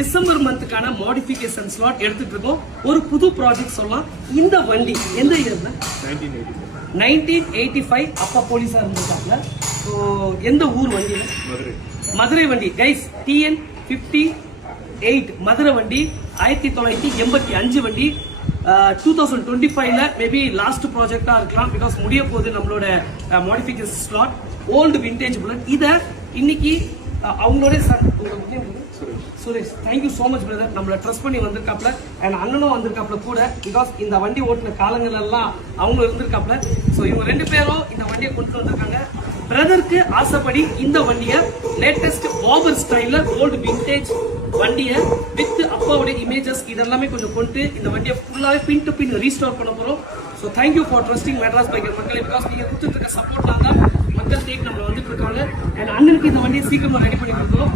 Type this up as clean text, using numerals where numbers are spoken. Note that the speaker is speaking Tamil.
டிசம்பர் மந்த்துக்கான மாடிஃபிகேஷன் ஸ்லாட் எடுத்துட்டு இருக்கோம். ஒரு புது ப்ராஜெக்ட் சொல்லலாம். இந்த வண்டி எந்த இயர்ல? 1985. அப்பா போலீஸா இருந்திருக்காங்க. ஸோ எந்த ஊர் வண்டி? மதுரை வண்டி கைஸ். TN 58 மதுரை வண்டி. 1985 வண்டி. 2025ல மேபி லாஸ்ட் ப்ராஜெக்டா இருக்கலாம். பிகாஸ் முடிய போது நம்மளோட modification slot. Old vintage bullet. இத இன்னைக்கு அவங்களோட Suresh, thank you so much brother. நம்மள ட்ரஸ்ட் பண்ணி வந்திருக்காப்ல. அண்ட் அண்ணனும் வந்திருக்காப்ல கூட. பிகாஸ் இந்த வண்டி ஓட்டின காலங்கள் எல்லாம் அவங்க இருந்திருக்காப்ல. ஸோ இவங்க 2 பேரும் இந்த வண்டியை கொண்டு வந்திருக்காங்க. பிரதருக்கு ஆசைப்படி இந்த வண்டியை லேட்டஸ்ட் பாபர் ஸ்டைல்ல ஓல்டு விண்டேஜ் வண்டியை வித் அப்பாவுடைய இமேஜஸ் இதெல்லாமே கொஞ்சம் கொண்டு இந்த வண்டியை ஃபுல்லாவே பின் டு பின் ரீஸ்டோர் பண்ண போறோம். So thank you for trusting Madras biker மக்களே. பிகாஸ் நீங்க கொடுத்துட்டு இருக்க சப்போர்ட்னால தான் மக்கள் தேடி நம்மள வந்துட்டு இருக்காங்க. அண்ட் அண்ணனுக்கு இந்த வண்டியை சீக்கிரமா ரெடி பண்ணி கொடுக்குறோம்.